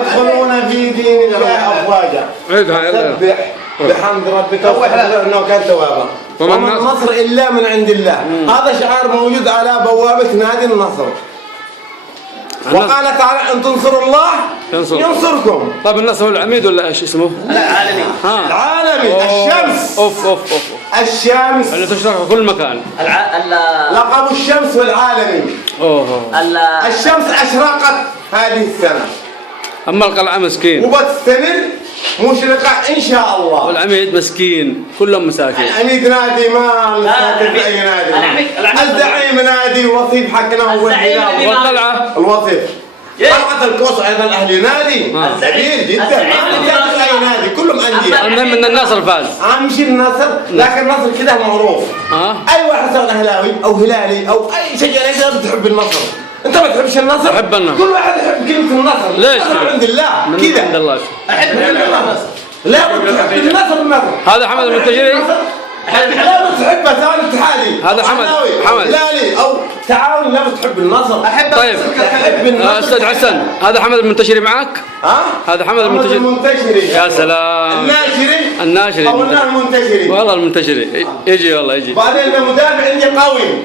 يدخلون في دين الله أفواجا. سبح بحمد ربك واستغفره إنه كان توابا. وما النصر إلا من عند الله. هذا شعار موجود على بوابة نادي النصر. وقال تعالى إن تنصروا الله ينصركم. طيب النصر هو العميد ولا ايش اسمه؟ العالمي. العالمي. الشمس. اوف الشمس اللي تشرق في كل مكان. لقب الشمس والعالمي. الشمس أشرقت هذه السنة. أما القلعة مسكين وبتستمر مشرقة إن شاء الله. والعميد مسكين كلهم مساكين. العميد نادي ما مساكين في أي نادي. الزعيم نادي الوصيف حقنا هو الهلال. والقلعة الوصيف. قلعة القوس أيضا الأهلي نادي كبير جدا. ما في أي نادي كلهم أندية. المهم إن النصر فاز. أهم شيء النصر لكن النصر كده معروف. أي واحد صار أهلاوي أو هلالي أو أي شيء يقدر تحب النصر. انت ما تحبش النصر؟ احب النصر. كل واحد يحب كلمه النصر. ليش؟ عند الله كذا. عند الله. احب النصر. لا تحب النصر. هذا حمد المنتجري. لا تحبه ثاني اتحادي. هذا حمد هلالي او تعاون. لا تحب النصر. احب. طيب استاذ حسن هذا حمد المنتجري معك؟ هذا حمد المنتجري. يا سلام. الناشري او المنتجري. والله المنتجري يجي والله يجي. بعدين المدافع عندي قوي.